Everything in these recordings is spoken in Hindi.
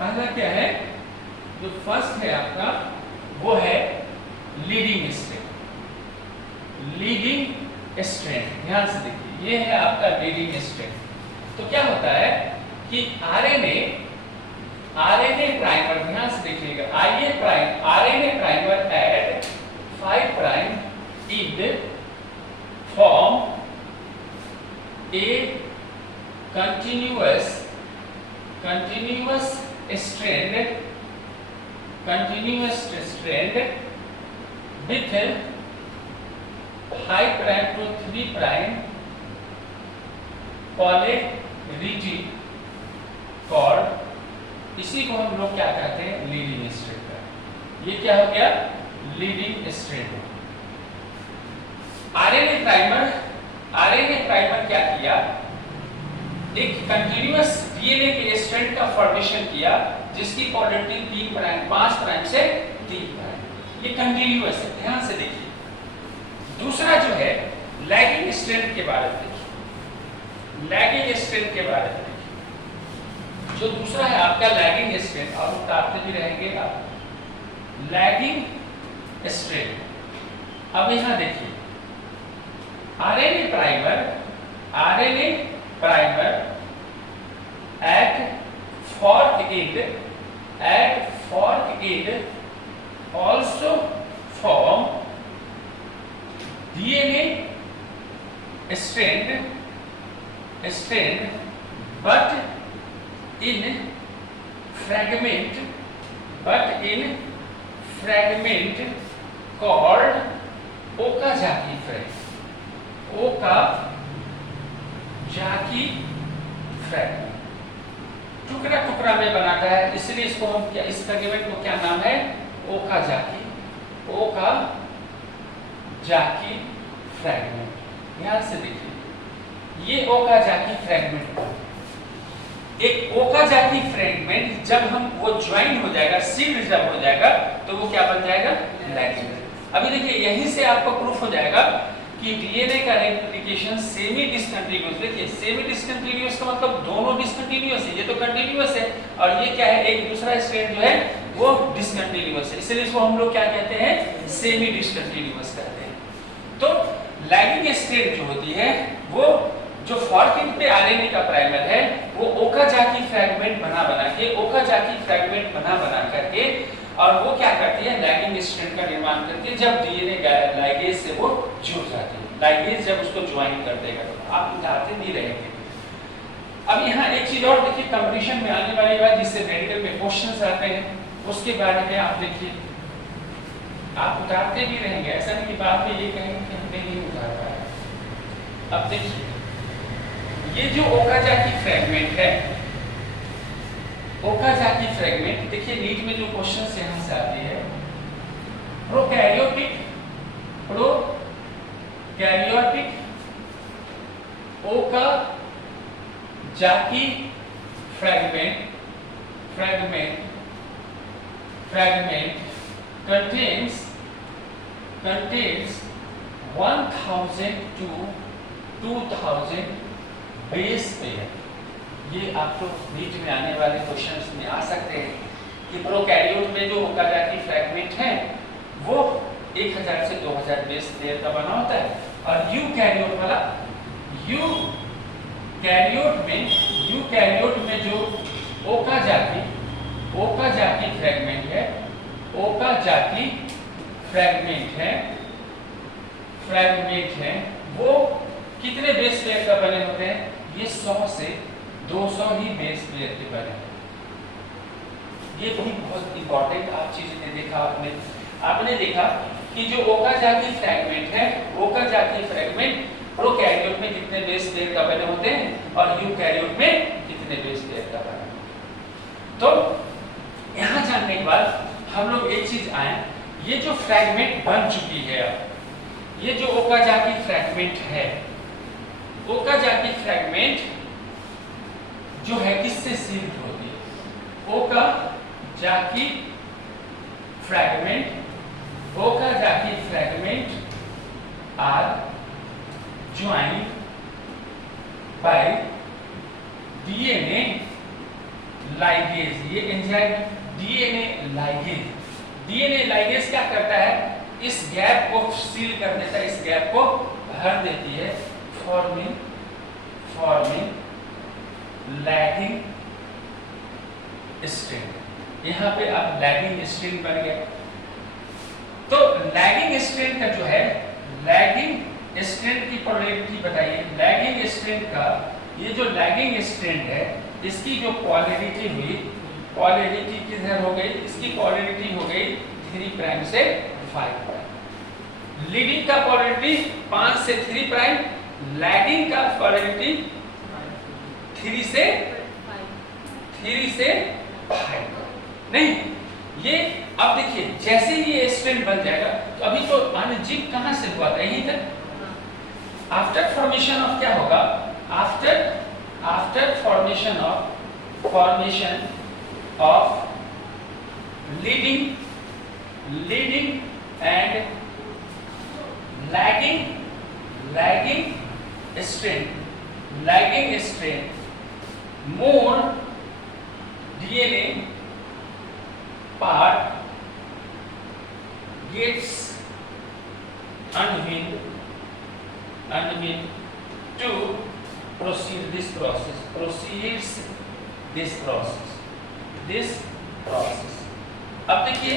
पहला क्या है, जो फर्स्ट है आपका वो है लीडिंग स्ट्रैंड। लीडिंग स्ट्रैंड, ध्यान से देखिए, ये है आपका लीडिंग स्ट्रैंड। तो क्या होता है कि आरएनए प्राइमर, ध्यान से देखिएगा, RNA primer at 5 prime end form a continuous strand with 5 prime to 3 prime polarity chord, इसी को हम लोग क्या कहते हैं, लीडिंग स्ट्रैंड। ये क्या हो गया, लीडिंग स्ट्रैंड। आरएनए प्राइमर क्या किया, एक कंटीन्यूअस डीएनए के स्ट्रैंड का फॉर्मेशन किया जिसकी पोलैरिटी 3 प्राइम 5 प्राइम से 3 प्राइम, ये कंटीन्यूअस है, ध्यान से देखिए। दूसरा जो है लैगिंग स्ट्रैंड के बारे में देखिए, लैगिंग स्ट्रैंड के बारे में देखिए। जो दूसरा है आपका लैगिंग स्ट्रैंड, और उतारते भी रहेंगे आप, लैगिंग स्ट्रैंड। अब यहां देखिए, RNA primer at fork end also form DNA strand but in fragment called Okazaki fragment. टुकड़ा टुकड़ा में बनाता है, इसलिए इसको हम क्या, इस फ्रैगमेंट को क्या नाम है, ओकाजाकी फ्रैगमेंट। ध्यान से देखिए, ये ओकाजाकी फ्रैगमेंट, एक ओकाजाकी फ्रैगमेंट जब हम वो ज्वाइन हो जाएगा, सील्ड जब हो जाएगा, तो वो क्या बन जाएगा, लैगिंग। अभी देखिए, यहीं से आपको प्रूफ हो जाएगा कि डीएनए का रेप्लिकेशन सेमी डिसकंटिन्यूअस। देखिए, सेमी डिसकंटिन्यूअस का मतलब दोनों डिसकंटिन्यूअस है, ये तो कंटिन्यूअस है, और ये क्या है, एक दूसरा स्ट्रैंड जो है वो डिसकंटिन्यूअस है, इसलिए इसको हम लोग क्या कहते हैं, सेमी डिसकंटिन्यूअस कहते हैं। तो लैगिंग स्ट्रैंड जो होती है, वो जो फॉर्क एंड पे आरएनए का प्राइमर है, वो ओकाजाकी फ्रैगमेंट बना करके, और वो क्या करती है, लैगिंग स्ट्रैंड का निर्माण करती है। जब डीएनए लाइगेज से वो जुड़ जाती है, लाइगेज जब उसको ज्वाइन कर देगा, तो आप उठाते नहीं रहेंगे। अब यहाँ एक चीज और देखिए, कंपटीशन में आने वाली बात, जिससे मेडिकल में क्वेश्चंस आते हैं, उसके बारे में आप देखिए, आप उतारते भी रहेंगे, ऐसा नहीं कि बाद में ये कहेंगे कि हमने नहीं उतार पाया। अब देखिए, ये जो ओकाजाकी फ्रैगमेंट है, ओकाजाकी फ्रैगमेंट, देखिए नीट में जो क्वेश्चंस यहां से आते हैं, prokaryotic Okazaki fragment contains 1000 to 2000 base pair. ये आपको नीट में आने वाले क्वेश्चंस में आ सकते हैं कि प्रोकैरियोट में जो ओकाजाकी फ्रैगमेंट है वो 1000 से 2000 बेस पेयर का बना होता है, और यूकैरियोट में जो ओकाजाकी फ्रैगमेंट है, वो कितने बेस पेयर का बने होते हैं, ये 100 से 200 ही बेस पेयर के बने हैं। ये भी बहुत इंपॉर्टेंट आप चीजें ने देखा, आपने देखा कि जो ओकाजाकी फ्रैगमेंट है, ओकाजाकी फ्रैगमेंट प्रोकैरियोट में कितने बेस पेयर का बने होते हैं, और यूकैरियोट में कितने बेस पेयर का बने। तो यहाँ जानने के बाद हम लोग एक चीज आए, ये जो फ्रैगमेंट बन चुकी है, ये जो ओकाजाकी फ्रैगमेंट है, ओकाजाकी फ्रैगमेंट जो है किससे सील्ड होती है, Okazaki fragment are joined by DNA ligase, ये enzyme DNA ligase. DNA ligase क्या करता है, इस गैप को सील कर देता है, इस गैप को भर देती है, फॉर्मिंग लैगिंग स्ट्रैंड। यहाँ पे अब लैगिंग स्ट्रैंड बन गया। तो लैगिंग स्ट्रैंड का जो है, लैगिंग स्ट्रैंड की पोलैरिटी बताइए। लैगिंग स्ट्रैंड का, ये जो लैगिंग स्ट्रैंड है, इसकी जो पोलैरिटी हुई, पोलैरिटी किधर हो गई, इसकी पोलैरिटी हो गई 3 प्राइम से 5 प्राइम। लीडिंग का पोलैरिटी 5 से 3 प्राइम, लैगिंग का पोलैरिटी 3 से 5। नहीं, ये अब देखिए जैसे ये स्ट्रैंड बन जाएगा, तो अभी तो अनजिप कहां से हुआ था, यहीं तक। आफ्टर फॉर्मेशन ऑफ क्या होगा, after formation of leading and lagging strand, more DNA part gets unwound to proceed this process। अब देखिए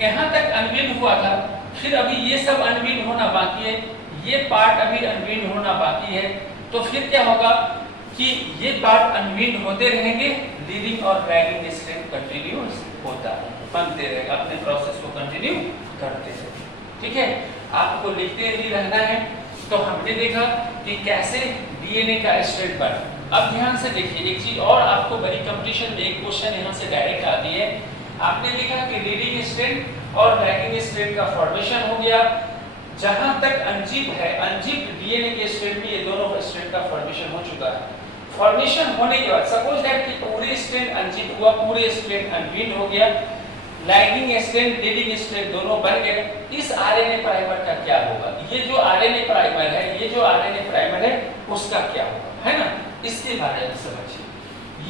यहाँ तक अनविन हुआ था, फिर अभी ये सब अनविन होना बाकी है, ये पार्ट अभी अनविन होना बाकी है। तो फिर क्या होगा कि ये पार्ट अनविन होते रहेंगे, लीडिंग और लैगिंग स्ट्रैंड कंटिन्यू होता है, बनते रहेगा, अपने प्रोसेस को कंटिन्यू करते रहेंगे। ठीक है, आपको लिखते भी रहना है। तो हमने देखा कि कैसे डीएनए का स्ट्रैंड बना। अब ध्यान से देखिए, एक चीज और आपको बड़ी कंपटीशन में एक क्वेश्चन यहाँ से डायरेक्ट आती है। आपने देखा कि लीडिंग स्ट्रैंड और लैगिंग स्ट्रैंड का फॉर्मेशन हो गया। जहां तक अनजिप है, अनजिप डीएनए के स्ट्रैंड में ये दोनों स्ट्रैंड का फॉर्मेशन हो चुका है। फॉर्मेशन होने के बाद सपोज दैट कि पूरे स्ट्रैंड अनजिप हुआ, पूरे स्ट्रैंड अनविन हो गया, लैगिंग स्ट्रैंड लीडिंग स्ट्रैंड दोनों बन गए। इस आरएनए प्राइमर का क्या होगा, ये जो आरएनए प्राइमर है, ये जो आरएनए प्राइमर है उसका क्या होगा, है ना, इसके बारे में समझिए।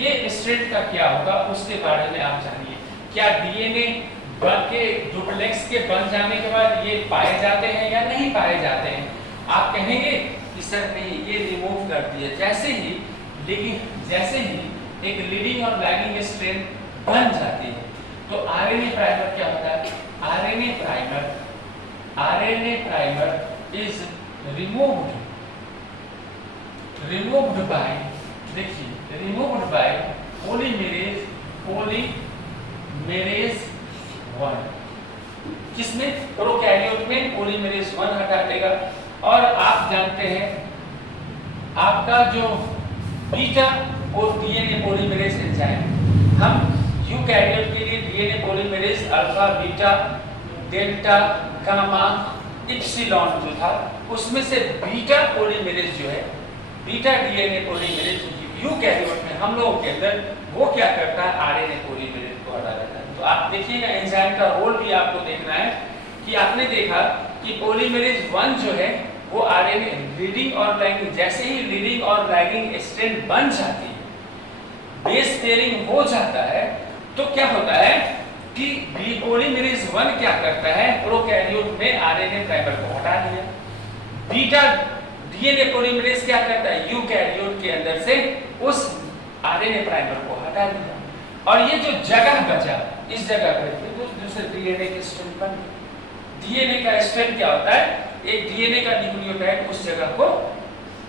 ये स्ट्रैंड का क्या होगा उसके बारे में आप जानिए। क्या डीएनए बन के डुप्लेक्स के बन जाने के बाद ये पाए जाते हैं या नहीं पाए जाते हैं? आप कहेंगे कि सर नहीं, ये रिमूव कर दिए। जैसे ही एक लीडिंग और लैगिंग स्ट्रैंड बन जाती है तो आरएनए प्राइमर क्या होता है, RNA primer is removed by, देखिए रिमूव्ड बाय पॉलीमेरेज 1। किसमें, प्रोकैरियोट में पॉलीमेरेज 1 हटा देगा। और आप जानते हैं आपका जो बीटा और डीएनए पॉलीमेरेज एंजाइम, हम यूकैरियोट के लिए DNA polymerase alpha, beta, delta, gamma, epsilon जो था, उसमें से बीटा पॉलीमेरेज जो है, बीटा डीएनए पॉलीमेरेज यूकैरियोट में हम लोगों के अंदर वो क्या करता है, आरएनए पॉलीमेरेज को हटा देता है। तो आप देखिएगा एंजाइम का रोल भी आपको देखना है कि आपने देखा कि पॉलीमेरेज 1 जो है वो आरएनए लीडिंग और लैगिंग, जैसे ही लीडिंग और लैगिंग स्ट्रैंड बन जाती है, बेस पेयरिंग हो जाता है, तो क्या होता है कि पॉलीमेरेज 1 क्या करता है, प्रोकैरियोट में आरएनए प्राइमर को हटा दिया। बीटा डीएनए पॉलीमेरेज क्या करता है, यूकैरियोट के अंदर से उस आरएनए प्राइमर को हटा दिया। और ये जो जगह बचा, इस जगह पर दूसरे डीएनए के स्ट्रैंड बन गए। डीएनए का स्ट्रैंड क्या होता है, एक डीएनए का न्यूक्लियोटाइड उस जगह को,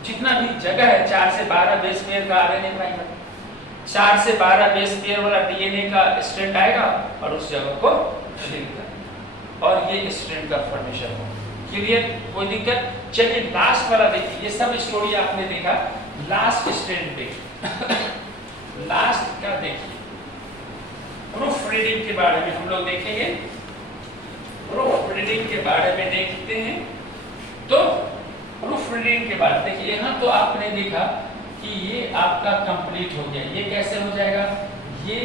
जितना भी जगह है 4 से 12 बेस पेयर का आरएनए प्राइमर, 4 से 12 बेस पेयर वाला डीएनए का स्ट्रैंड आएगा और उस जगह को फिल कर, और ये स्ट्रैंड का फॉर्मेशन हो। क्लियर, कोई दिक्कत? चलिए लास्ट वाला देखिए, ये सब स्टोरी आपने देखा, लास्ट स्ट्रैंड पे लास्ट का देखिए, प्रूफ रीडिंग के बारे में हम लोग देखेंगे। प्रूफ रीडिंग के बारे में देखते हैं। तो प्रूफ रीडिंग के बाद देखिए, यहाँ तो आपने देखा कि ये आपका कंप्लीट हो गया। ये कैसे हो जाएगा, ये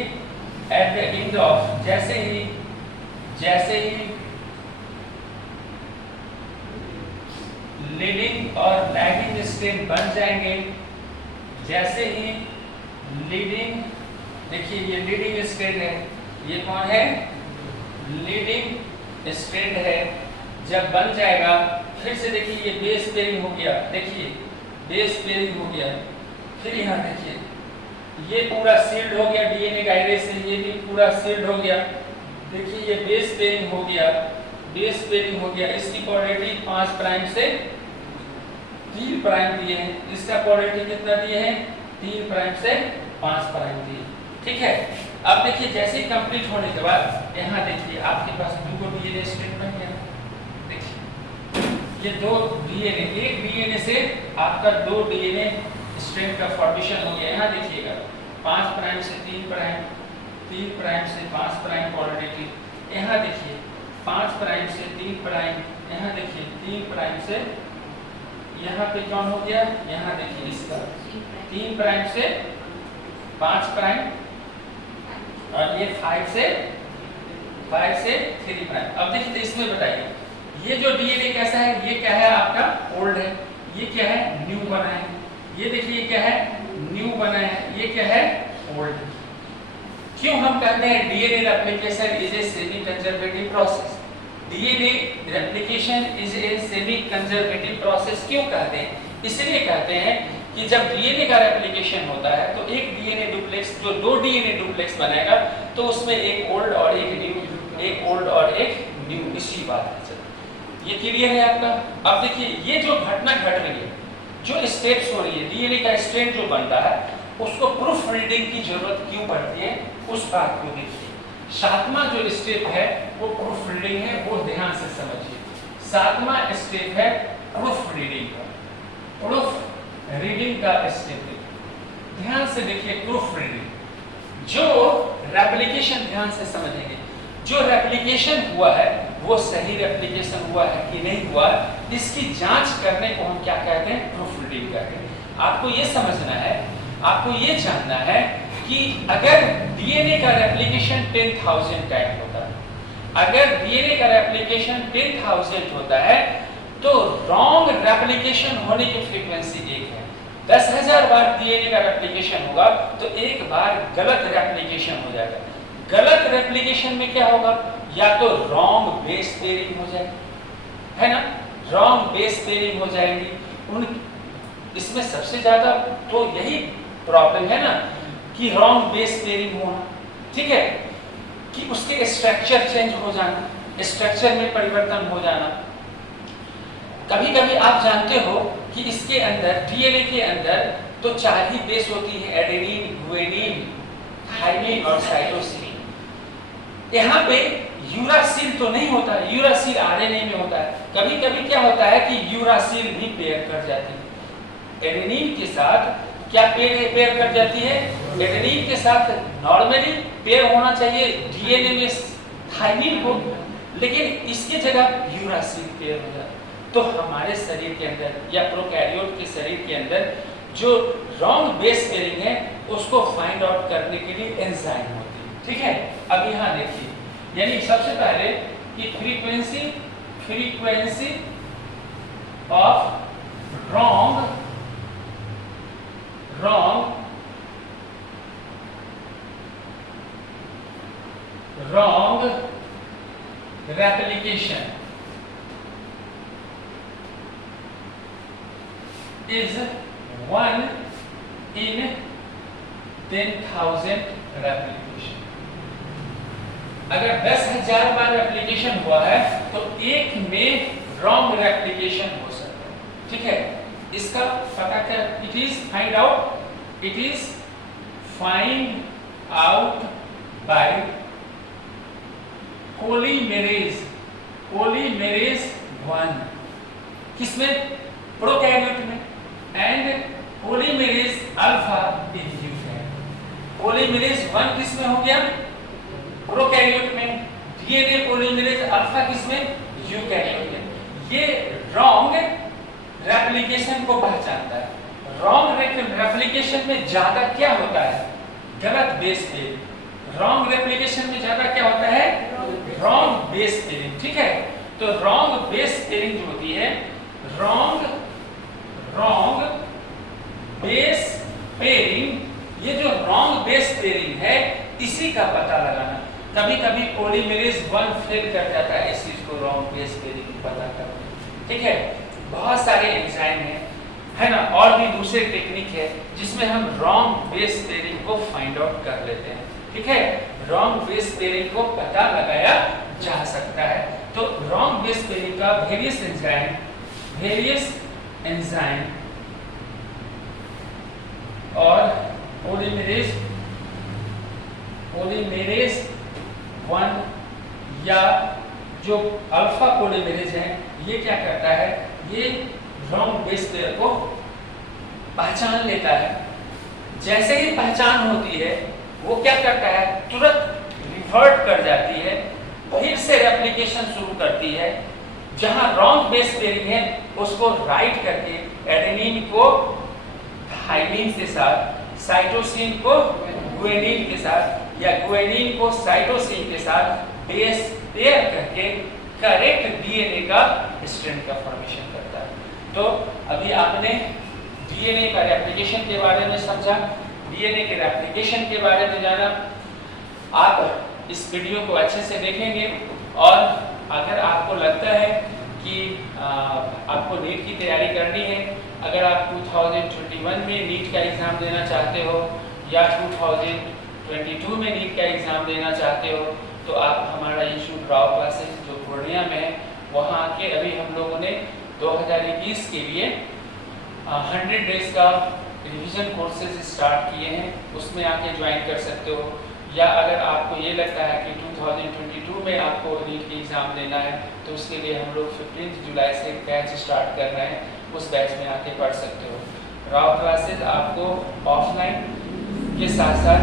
एट द एंड ऑफ, जैसे ही लीडिंग और लैगिंग स्ट्रैंड बन जाएंगे, जैसे ही लीडिंग, देखिए ये लीडिंग स्ट्रैंड है, ये कौन है, लीडिंग स्ट्रैंड है। जब बन जाएगा फिर से देखिए ये बेस पेयरिंग हो गया, देखिए बेस पेयरिंग हो गया। फिर यहाँ देखिए ये पूरा सील्ड हो गया डीएनए गायरे से, ये भी पूरा सील्ड हो गया। देखिए ये बेस पेयरिंग हो गया, बेस पेयरिंग हो गया। इसकी पोलैरिटी 5 प्राइम से 3 प्राइम दिए हैं, इसका पोलैरिटी कितना दिए हैं, 3 प्राइम से 5 प्राइम दिए। ठीक है, अब देखिए जैसे ही कंप्लीट होने के बाद यहाँ देखिए आपके पास 2 डीएनए स्ट्रैंड बन गया। देखिए ये 2 डीएनए, एक डीएनए से आपका 2 डीएनए स्ट्रैंड का फॉर्मेशन हो गया। यहाँ देखिएगा 5 प्राइम से 3 प्राइम, 3 प्राइम से 5 प्राइम पोलैरिटी। यहाँ देखिए 5 प्राइम से 3 प्राइम, यहाँ देखिए 3 प्राइम से, यहाँ पे कौन हो गया, यहाँ देखिए इसका 3 प्राइम से 5 प्राइम, और ये 5 से 3 प्राइम। अब देखिए तो इसमें बताइए ये जो डीएनए कैसा है, ये क्या है आपका ओल्ड है, ये क्या है न्यू बना है। ये देखिए ये क्या है न्यू बना है, ये क्या है ओल्ड। क्यों हम कहते हैं DNA replication is a semi conservative process, DNA replication is a semi conservative process क्यों कहते हैं, इसलिए कहते हैं कि जब डीएनए का रेप्लिकेशन होता है तो एक डीएनए डुप्लेक्स, जो 2 डीएनए डुप्लेक्स बनाएगा तो उसमें एक ओल्ड और एक न्यू, एक ओल्ड और एक न्यू, इसी बात है। ये क्लियर है आपका। अब देखिए ये जो घटना घट रही है, जो स्टेप्स हो रही है, डीएनए का स्ट्रैंड जो बनता है उसको प्रूफ रीडिंग की जरूरत क्यों पड़ती है, उस बात को देखिए। 7वां जो स्टेप है वो प्रूफ रीडिंग है, वो ध्यान से समझिए। 7वां स्टेप है प्रूफ रीडिंग का, प्रूफ रीडिंग का स्टेप ध्यान से देखिए। प्रूफ रीडिंग जो रेप्लिकेशन, ध्यान से समझेंगे, जो रेप्लिकेशन हुआ है वो सही रेप्लिकेशन हुआ है कि नहीं हुआ, इसकी जांच करने को हम क्या कहते हैं, प्रूफ रीडिंग कहते हैं। आपको ये समझना है, आपको ये जानना है कि अगर डीएनए का रेप्लिकेशन 10,000 टाइम होता है, अगर डीएनए का रेप्लिकेशन 10,000 होता है तो रॉन्ग रेप्लिकेशन होने की फ्रीक्वेंसी 1 है। 10,000 बार डीएनए का रेप्लिकेशन होगा तो एक बार गलत रेप्लिकेशन हो जाएगा। गलत रेप्लिकेशन में क्या होगा, या तो रॉन्ग बेस पेयरिंग हो जाएगी, है ना, रॉन्ग बेस पेयरिंग हो जाएगी। उन इसमें सबसे ज्यादा तो यही प्रॉब्लम है ना कि रॉन्ग बेस पेयरिंग होना, ठीक है, कि उसके स्ट्रक्चर चेंज हो जाना, स्ट्रक्चर में परिवर्तन हो जाना। कभी कभी आप जानते हो कि इसके अंदर डीएनए के अंदर तो 4 ही बेस होती है, एडेनिन, गुआनिन, थाइमिन और साइटोसिन। यहाँ पे यूरासिल तो नहीं होता, यूरासिल आरएनए में होता है। कभी कभी क्या होता है कि यूरासिल भी पेयर कर जाती है एडेनिन के साथ। क्या पेयर कर जाती है, एडेनिन के साथ नॉर्मली पेयर होना चाहिए डीएनए में थाइमिन को, लेकिन इसके जगह यूरासिल पेयर हो जाता है। तो हमारे शरीर के अंदर या प्रोकैरियोट के शरीर के अंदर जो रॉन्ग बेस पेयरिंग है उसको फाइंड आउट करने के लिए एंजाइम होती है, ठीक है। अब यहाँ देखिए, यानी सबसे पहले कि frequency of wrong replication is 1 in 10,000 replication। अगर 10,000 बार रेप्लिकेशन हुआ है तो एक में रॉन्ग रेप्लिकेशन हो सकता है, ठीक है। इसका पता क्या, it is find out by polymerase 1, किसमें, प्रोकैरियोट में, and polymerase alpha in eukaryote. Polymerase 1 किसमें हो गया, प्रोकैरियोट में, डीएनए पॉलीमेरेज अल्फा किसमें, यूकैरियोट में। ये रॉन्ग रेप्लिकेशन को पहचानता है। रॉन्ग रेप्लिकेशन में ज्यादा क्या होता है, गलत बेस पेयरिंग। रॉन्ग रेप्लिकेशन में ज्यादा क्या होता है, रॉन्ग बेस पेयरिंग, ठीक है। तो रॉन्ग बेस पेयरिंग जो होती है, रॉन्ग बेस पेयरिंग ये जो रॉन्ग बेस पेयरिंग है इसी का पता लगाना। कभी कभी पॉलीमेरेज 1 फेल कर जाता है इस चीज को रॉन्ग बेस पेयरिंग पता करके, ठीक है। बहुत सारे एंजाइम है ना, और भी दूसरे टेक्निक है जिसमें हम रॉन्ग बेस पेयरिंग को फाइंड आउट कर लेते हैं, ठीक है। रॉन्ग बेस पेयरिंग को पता लगाया जा सकता है। तो रॉन्ग बेस पेयरिंग का वेरियस एंजाइम और पॉलीमेरेज 1 या जो अल्फा पॉलीमेरेज है ये क्या करता है, ये रॉन्ग बेस पेयर को पहचान लेता है। जैसे ही पहचान होती है वो क्या करता है, तुरंत रिवर्ट कर जाती है, फिर से रेप्लिकेशन शुरू करती है। जहां रॉन्ग बेस पेयरिंग है उसको राइट करके एडेनिन को थाइमिन के साथ, साइटोसिन को गुआनिन के साथ या गुआनिन को साइटोसिन के साथ बेस पेयर करके करेक्ट डीएनए का स्ट्रैंड का फॉर्मेशन करता है। तो अभी आपने डीएनए का रेप्लिकेशन के बारे में समझा, डीएनए के रेप्लिकेशन के बारे में जाना। आप इस वीडियो को अच्छे से देखेंगे और अगर आपको लगता है कि आपको नीट की तैयारी करनी है, अगर आप 2021 में नीट का एग्ज़ाम देना चाहते हो या 2022 में नीट का एग्ज़ाम देना चाहते हो, तो आप हमारा इंस्टीट्यूट राव क्लासेस जो पूर्णिया में है वहाँ आके अभी हम लोगों ने 2021 के लिए 100 डेज का रिवीजन कोर्सेज स्टार्ट किए हैं, उसमें आके ज्वाइन कर सकते हो। या अगर आपको ये लगता है कि 2022 में आपको नीट की एग्ज़ाम देना है तो उसके लिए हम लोग 15 जुलाई से बैच स्टार्ट कर रहे हैं, उस बैच में आके पढ़ सकते हो। राव क्लासेज आपको ऑफलाइन के साथ साथ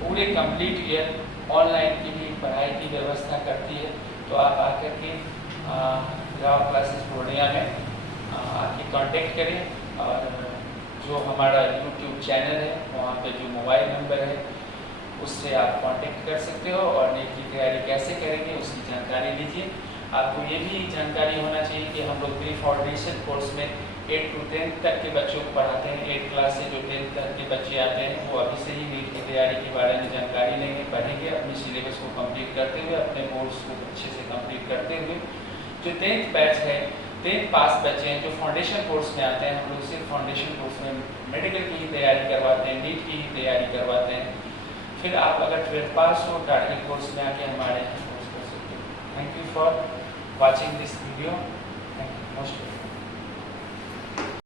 पूरे कंप्लीट ईयर ऑनलाइन की भी पढ़ाई की व्यवस्था करती है। तो आप आकर के राव क्लासेस पूर्णिया में आके कांटेक्ट करें और जो हमारा यूट्यूब चैनल है वहाँ पे जो मोबाइल नंबर है उससे आप कांटेक्ट कर सकते हो और नीट की तैयारी कैसे करेंगे उसकी जानकारी लीजिए। आपको ये भी जानकारी होना चाहिए कि हम लोग प्री फाउंडेशन कोर्स में 8 to 10 तक के बच्चों को पढ़ाते हैं। 8 क्लास से जो 10 तक के बच्चे आते हैं वो अभी से ही नीट की तैयारी के बारे में जानकारी लेंगे, पढ़ेंगे, अपने सिलेबस को कंप्लीट करते हुए, अपने कोर्स को अच्छे से कंप्लीट करते हुए। जो 10th बैच है, 10th पास बच्चे हैं जो फाउंडेशन कोर्स में आते हैं, हम लोग सिर्फ फाउंडेशन कोर्स में मेडिकल की ही तैयारी करवाते हैं, नीट की ही तैयारी करवाते हैं। फिर आप अगर 12th पास हो टारगेट कोर्स में आके हमारे यहाँ कोर्स कर सकते हो। Thank you for watching this video. Thank you most.